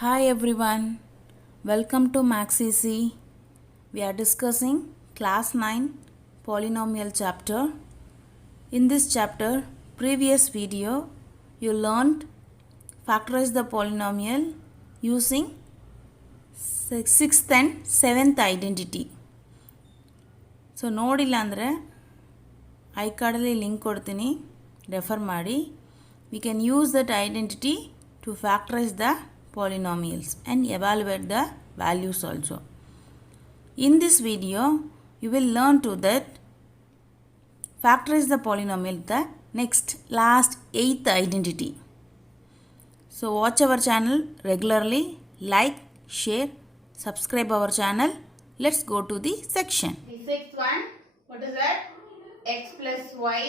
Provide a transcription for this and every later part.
Hi everyone, welcome to MaxEC. We are discussing class 9 polynomial chapter. In this chapter, previous video, you learned factorize the polynomial using 6th and 7th identity. So ನೋಡಿಲ್ಲ ಅಂದರೆ I ಕಾರ್ಡಲ್ಲಿ link ಕೊಡ್ತೀನಿ, refer ಮಾಡಿ. We can use that identity to factorize the polynomials and evaluate the values also. In this video, you will learn to that factorize the polynomial the last 8th identity. So watch our channel regularly, like, share, subscribe our channel. Let's go to the section. The sixth one, what is that? X plus y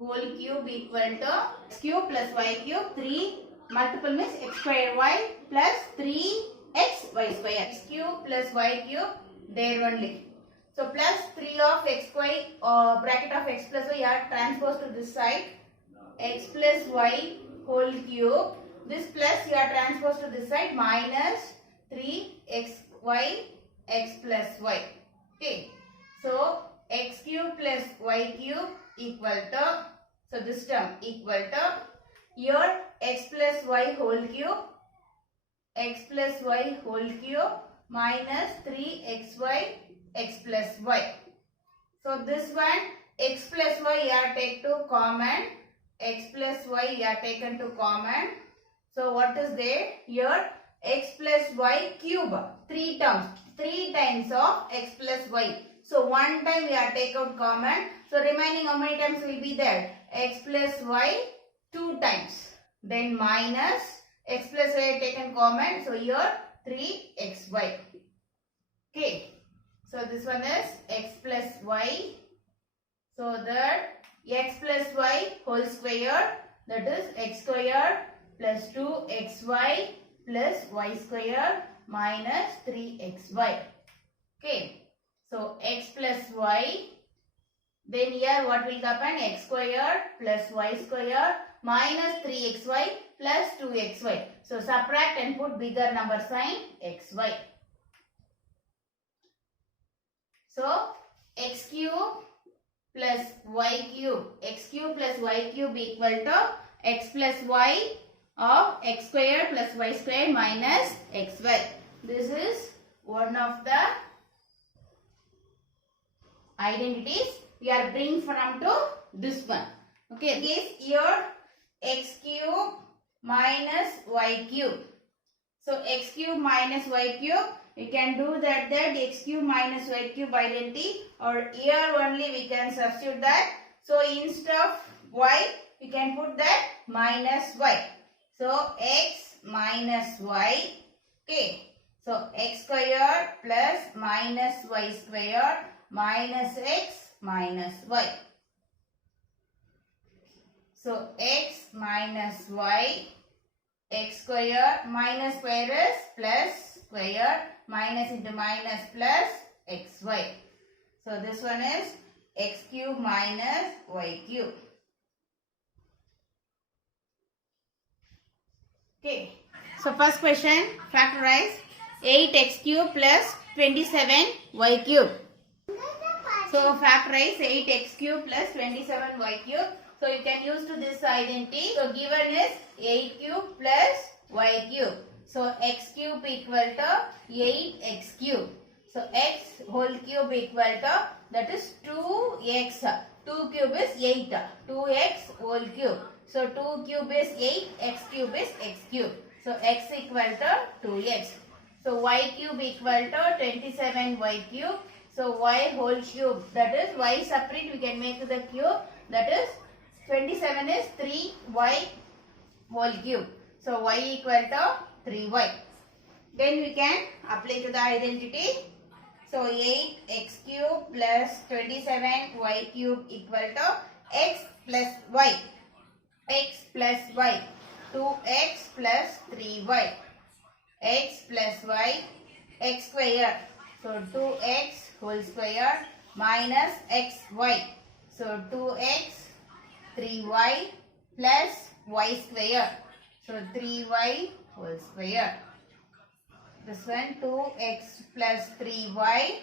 whole cube equal to x cube plus y cube 3 multiple means x square y plus 3x y square. X cube plus y cube there only. So plus 3 of x y bracket of x plus y are transposed to this side. X plus y whole cube. This plus you are transposed to this side minus 3xy x plus y. Okay. So x cube plus y cube equal to, so this term equal to your x plus y whole cube minus 3xy x plus y. So this one x plus y you are take to common, x plus y you are taken to common. So what is there? Here x plus y cube, 3 terms, 3 times of x plus y. So one time we are take out common. So remaining how many times will be there? X plus y 2 times. Then minus x plus y taken common. So here 3xy. Okay. So this one is x plus y. So that x plus y whole square, that is x square plus 2xy plus y square minus 3xy. Okay. So x plus y, then here what will happen? X square plus y square minus 3xy plus 2xy. So subtract and put bigger number sign xy. So x cube plus y cube equal to x plus y of x square plus y square minus xy. This is one of the identities we are bringing from to this one. Okay, this here x cube minus y cube. So x cube minus y cube, we can do that x cube minus y cube identity, or here only we can substitute that. So instead of y we can put that minus y. So x minus y. Okay, so x square plus minus y square minus x minus y. So x minus y, x square minus square is plus square, minus into minus plus xy. So this one is x cube minus y cube. Okay. So first question, factorize 8x cube plus 27y cube. So factorize 8x cube plus 27y cube. So you can use to this identity. So given is 8 cube plus y cube. So x cube equal to 8x cube. So x whole cube equal to, that is 2x. 2 cube is 8. 2x whole cube. So 2 cube is 8. X cube is x cube. So x equal to 2x. So y cube equal to 27y cube. So y whole cube, that is y separate we can make the cube, that is 27 is 3y whole cube. So y equal to 3y. Then we can apply to the identity. So 8x cube plus 27y cube equal to x plus y. X plus y. 2x plus 3y. X plus y. X square. So 2x whole square minus xy. So 2x 3y plus y square. So 3y whole square. this one 2x plus 3y,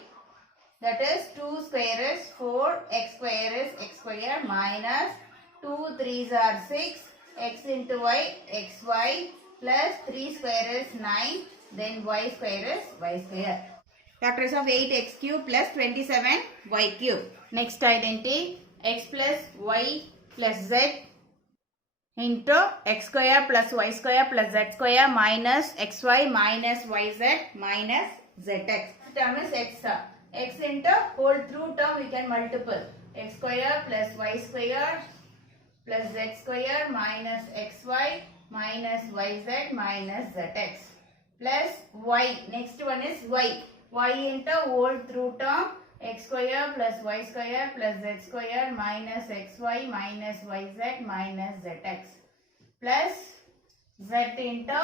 that is 2 square is 4, x square is x square minus 2 3s are 6, x into y, xy plus 3 square is 9, then y square is y square. Factors of 8x cube plus 27y cube. Next identity, x plus y plus z into x square plus y square plus z square minus xy minus yz minus zx. This term is x star. X into whole through term we can multiple. X square plus y square plus z square minus xy minus yz minus zx plus y. Next one is y. Y into whole through term x square plus y square plus z square minus xy minus yz minus zx plus z into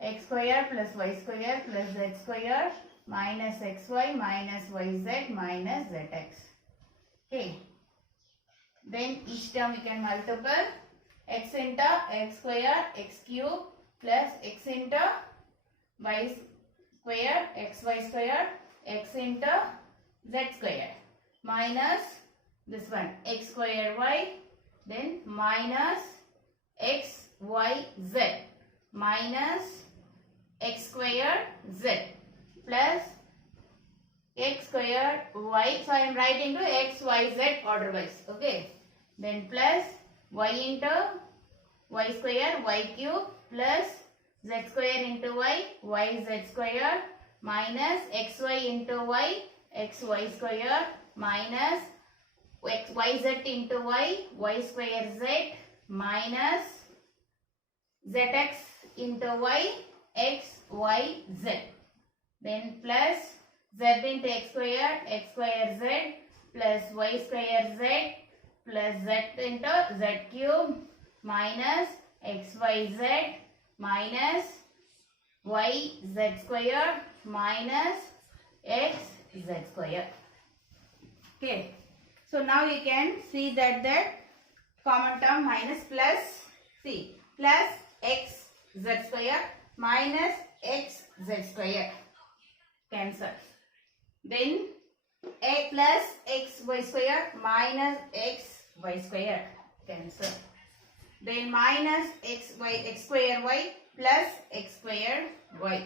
x square plus y square plus z square minus xy minus yz minus zx. Okay. Then each term we can multiple. X into x square x cube plus x into y square xy square x into z square minus this one x square y, then minus x y z minus x square z plus x square y. So I am writing to x y z order wise. Okay. Then plus y into y square y cube plus z square into y, yz square minus xy into y, xy square minus yz into y, y square z minus zx into y, x, y, z. Then plus z into x square z plus y square z plus z into z cube minus xyz minus y z square minus x z square. Okay. So now you can see that the common term minus plus, see, plus x z square minus x z square. Cancel. Then a plus x y square minus x y square. Cancel. Then minus x square y plus x square y.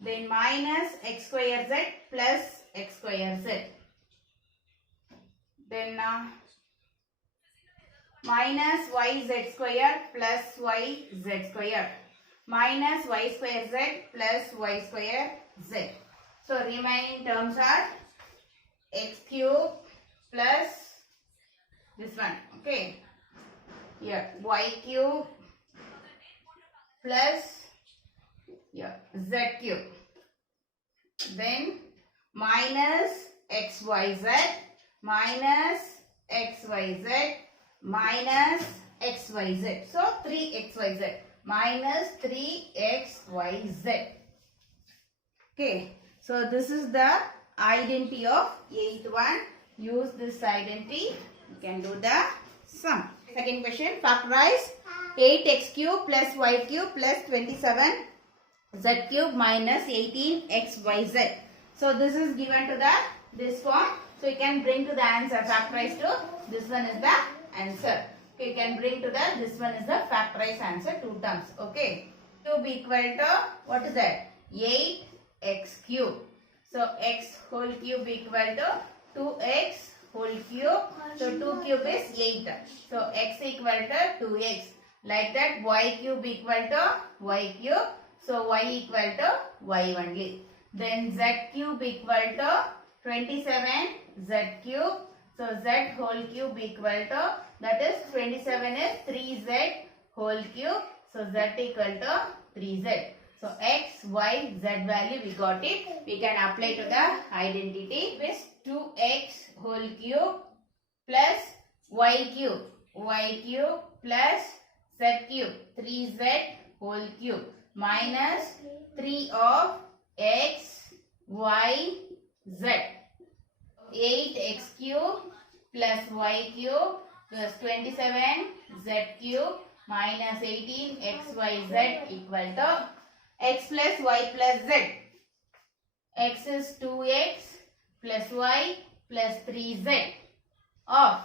Then minus x square z plus x square z. Then minus yz square plus yz square. Minus y square z plus y square z. So remaining terms are x cube plus this one. Okay. Here y cube plus z cube. Then minus xyz minus xyz minus xyz. So 3xyz minus 3xyz. Okay. So this is the identity of 8th one. Use this identity. You can do the sum. Second question. Factorize 8x cube plus y cube plus 27 z cube minus 18xyz. So this is given to the this form. So you can bring to the answer. Factorize to this one is the answer. Okay, you can bring to the this one is the factorized answer, 2 terms. Okay. Cube equal to what is that? 8x cube. So x whole cube equal to 2x whole cube. So 2 cube is 8. So x equal to 2x. Like that y cube equal to y cube. So y equal to y only. Then z cube equal to 27 z cube. So z whole cube equal to, that is 27 is 3z whole cube. So z equal to 3z. So x, y, z value we got it. We can apply to the identity with 2x whole cube plus y cube plus z cube 3z whole cube minus 3 of x, y, z. 8x cube plus y cube plus 27 z cube minus 18 xyz equal to x plus y plus z. X is 2x plus y plus 3z of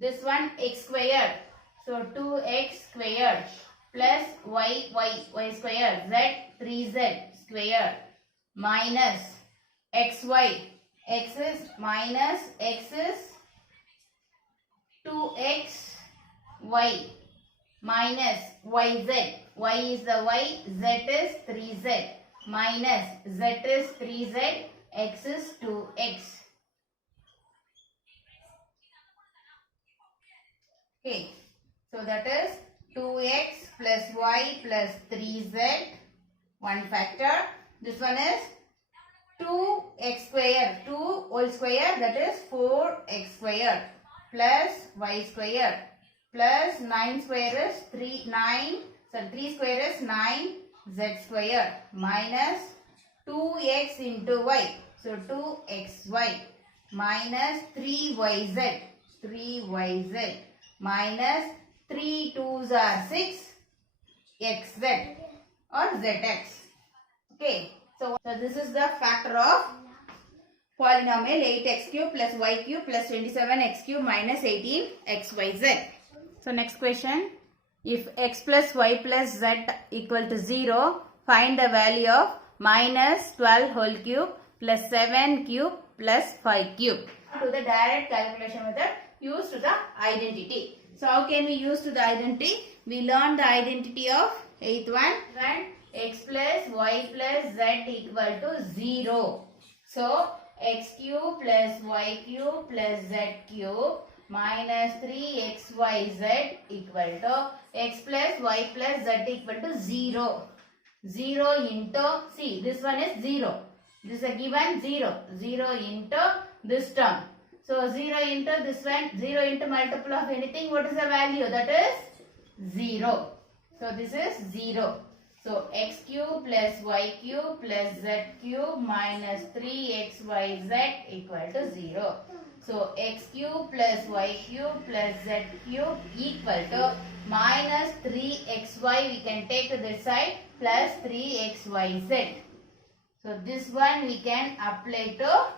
this one x squared. So 2x squared plus y squared z 3z squared minus xy. X is minus x is 2x y minus yz. Y is the y, z is 3z minus z is 3z, x is 2x. Okay, so that is 2x plus y plus 3z, one factor. This one is 2x square, 2 whole square, that is 4x square plus y square plus 9 square is 3 square is 9 z square minus 2x into y. So 2xy minus 3yz minus 3 2s are 6 xz or zx. Okay, so this is the factor of polynomial 8x cube plus y cube plus 27x cube minus 18xyz. So next question. If x plus y plus z equal to 0, find the value of minus 12 whole cube plus 7 cube plus 5 cube. To the direct calculation method, use to the identity. So how can we use to the identity? We learned the identity of 8th one. When x plus y plus z equal to 0. So x cube plus y cube plus z cube minus 3xyz equal to x plus y plus z equal to 0. 0 into, see this one is 0. This is a given 0. 0 into this term. So 0 into this one, 0 into multiple of anything, what is the value? That is 0. So this is 0. So x cube plus y cube plus z cube minus 3xyz equal to 0. So x cube plus y cube plus z cube equal to minus 3xy, we can take to this side, plus 3xyz. So this one we can apply to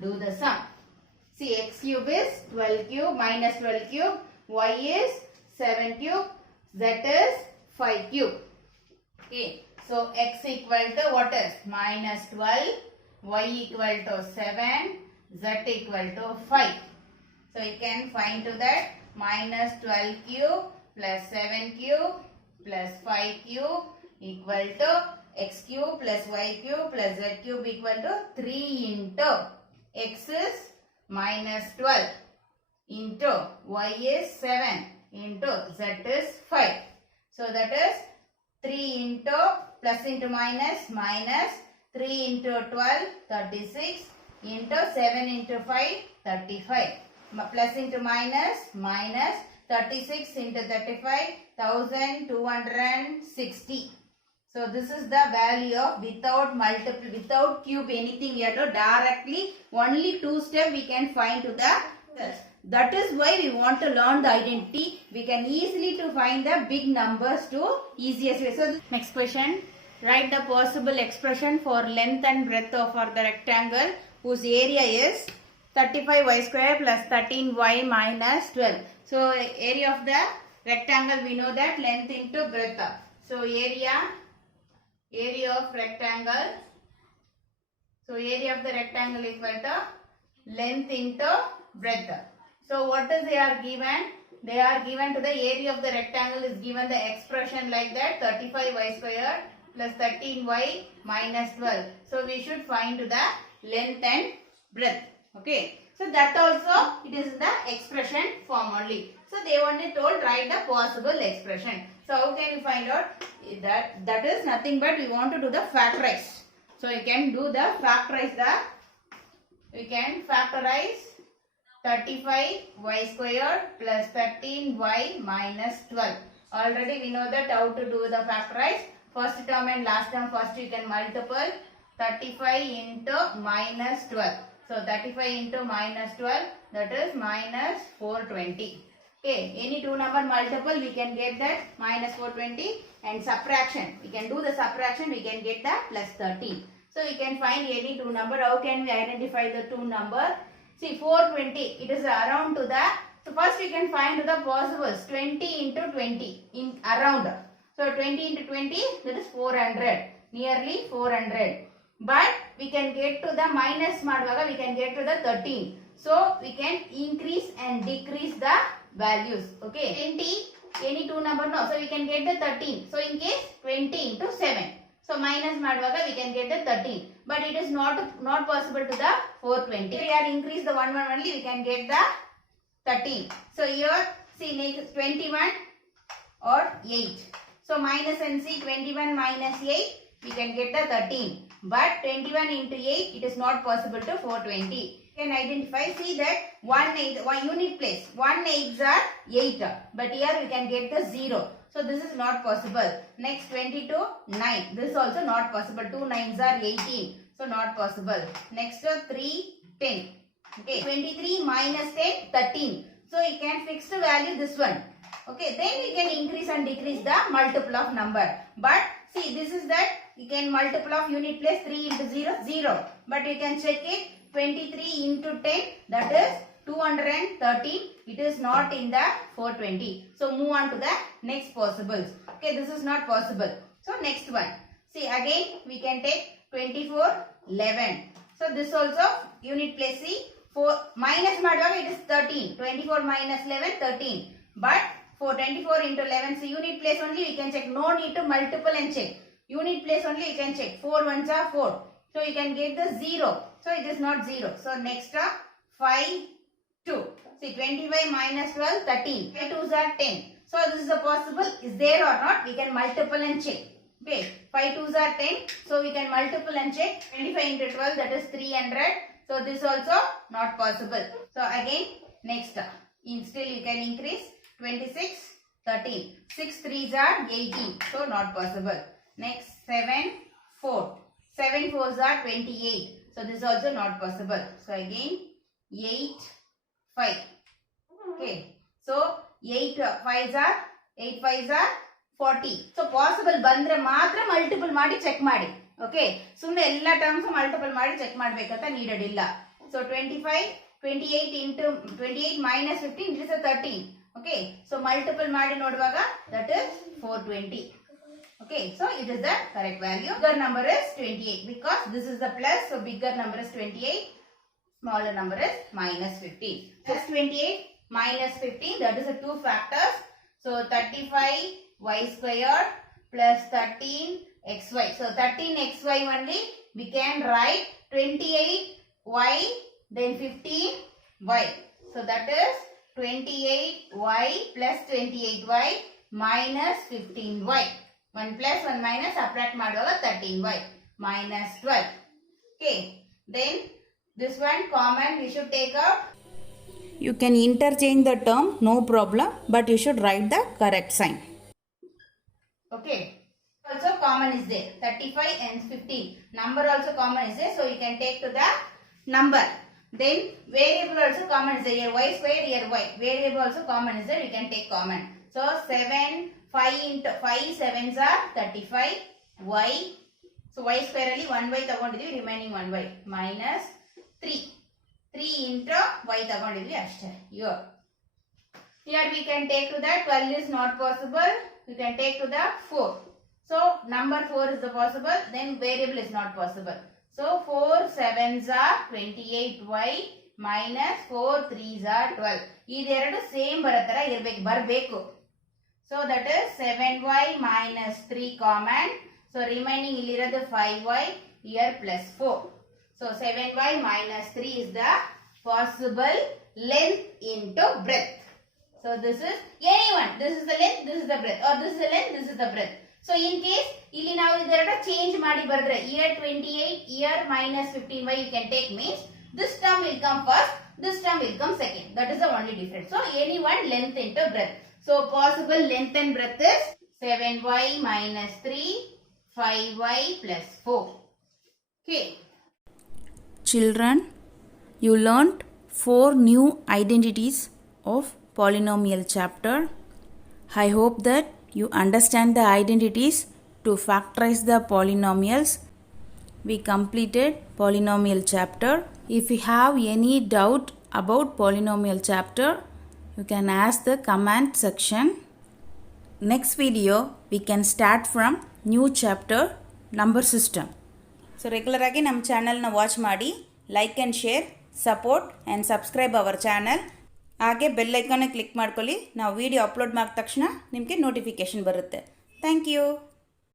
do the sum. See, x cube is 12 cube minus 12 cube, y is 7 cube, z is 5 cube. Okay, so x equal to what is? Minus 12, y equal to 7, z equal to 5. So you can find to that minus 12 cube plus 7 cube plus 5 cube equal to x cube plus y cube plus z cube equal to 3 into x is minus 12 into y is 7 into z is 5. So that is 3 into plus into minus minus 3 into 12 36 into 7 into 5 35 plus into minus minus 36 into 35 1260. So this is the value of without multiple, without cube anything we have to directly only 2 steps we can find to the. That is why we want to learn the identity. We can easily to find the big numbers to easiest way. So next question. Write the possible expression for length and breadth of the rectangle whose area is 35y square plus 13y minus 12. So area of the rectangle we know that length into breadth. So area of rectangle. So area of the rectangle equal to length into breadth. So what is they are given? They are given to the area of the rectangle is given the expression like that 35y square plus 13y minus 12. So we should find to the length and breadth. Okay. So that also it is in the expression form only. So they only told write the possible expression. So how can you find out that? That is nothing but we want to do the factorize. So you can do the factorize the. We can factorize 35y square plus 13y minus 12. Already we know that how to do the factorize. First term and last term first you can multiple 35 into minus 12. So 35 into minus 12 that is minus 420. Okay, any two number multiple we can get that minus 420, and subtraction we can do the subtraction, we can get the plus 13. So we can find any two number. How can we identify the two number? See, 420, it is around to the, so first we can find the possibles, 20 into 20 in around. So 20 into 20, that is 400, nearly 400. But we can get to the minus ಮಾಡುವಾಗ we can get to the 13. So we can increase and decrease the values. Okay, 20, any two number no, so we can get the 13. So in case 20 into 7. So minus ಮಾಡುವಾಗ we can get the 13. But it is not possible to the 420. If we are increase the one only, we can get the 13. So here, see, next 21 or 8. So minus and see, 21 minus 8, we can get the 13. But 21 into 8, it is not possible to 420. You can identify, see that one unit place, 1 8s are 8. But here we can get the 0. So this is not possible. Next 22, 9. This is also not possible. 2 9s are 18. So not possible. Next 3, 10. Okay, 23 minus 10, 13. So you can fix the value this one. Okay, then we can increase and decrease the multiple of number. But see, this is that you can multiple of unit place 3 into 0, 0. But you can check it, 23 into 10, that is 213. It is not in the 420. So move on to the next possibles. Okay, this is not possible. So next one. See, again we can take 24, 11. So this also unit place, see, 4 minus ಮಾಡುವಾಗ it is 13. 24 minus 11, 13. But for 24 into 11, so unit place only we can check. No need to multiple and check. Unit place only you can check. 4 ones are 4. So you can get the 0. So it is not 0. So next 5, 2. See, 25 minus 12, 13. 5 2s are 10. So this is a possible. Is there or not? We can multiple and check. Okay. 5 2s are 10. So we can multiple and check. 25 into 12, that is 300. So this also not possible. So again, next. Still you can increase. 26, 13. 6 3s are 18. So not possible. Next 7, 4. 7 4s are 28. So this is also not possible. So again 8, 5. Okay. So 8 5s are 40. So possible ಬಂದ್ರೆ ಮಾತ್ರ multiple ಮಾಡಿ check ಮಾಡಿ. Okay, ಸುಮ್ಮನೆ ಎಲ್ಲ terms multiple ಮಾಡಿ check ಮಾಡಬೇಕಂತ needed ಇಲ್ಲ. So 25 28 into 28 minus 15, it is a 13. Okay, so multiple ಮಾಡಿ ನೋಡುವಾಗ that is 420. Okay, so it is the correct value. Bigger number is 28 because this is the plus, so bigger number is 28, smaller number is minus 15. Plus 28 minus 15, that is the two factors. So 35 y squared plus 13 xy. So 13 xy only we can write 28 y then 15 y. So that is 28 y plus 28 y minus 15 y. 1 plus 1 minus subtract ಮಾಡುವಾಗ 13 y minus 12. Okay, then this one common we should take out. You can interchange the term, no problem, but you should write the correct sign. Okay, also common is there, 35 and 15. Number also common is there, so you can take to the number. Then variable also common is there, here y square, here y. Variable also common is there, you can take common. So 7, 5 into 5 7s are 35 y. So y square ಅಲ್ಲಿ 1y ತಗೊಂಡಿದ್ದೀವಿ, remaining 1y minus 3. 3 into y ತಗೊಂಡಿದ್ವಿ ಅಷ್ಟೇ. Here we can take to that 12 is not possible. We can take to the 4. So number 4 is the possible. Then variable is not possible. So 4 7s are 28y minus 4 3s are 12. ಇದೆರಡು same ಬರತರ ಬರಬೇಕು. So that is 7y minus 3 common. So remaining ಇಲ್ಲಿರೋದು 5y here plus 4. So 7y minus 3 is the possible length into breadth. So this is anyone. This is the length, this is the breadth, or this is the length, this is the breadth. So in case ಇಲ್ಲಿ ನಾವು ಇದೆರಡು change ಮಾಡಿ ಬರೆದ್ರೆ here 28 here minus 15y you can take means this term will come first, this term will come second. That is the only difference. So any one length into breadth. So possible length and breadth is 7y minus 3, 5y plus 4. Okay. Children, you learnt 4 new identities of polynomial chapter. I hope that you understand the identities to factorize the polynomials. We completed polynomial chapter. If you have any doubt about polynomial chapter, you can ask the comment section. Next video we can start from new chapter number system. So regular ಆಗಿ ನಮ್ಮ ಚಾನೆಲ್ನ watch ಮಾಡಿ, like and share, support and subscribe our channel. ಹಾಗೆ bell ಐಕಾನ್ನ click ಮಾಡ್ಕೊಳ್ಳಿ. ನಾವು video upload ಮಾಡಿದ ತಕ್ಷಣ ನಿಮಗೆ ನೋಟಿಫಿಕೇಷನ್ ಬರುತ್ತೆ. Thank you.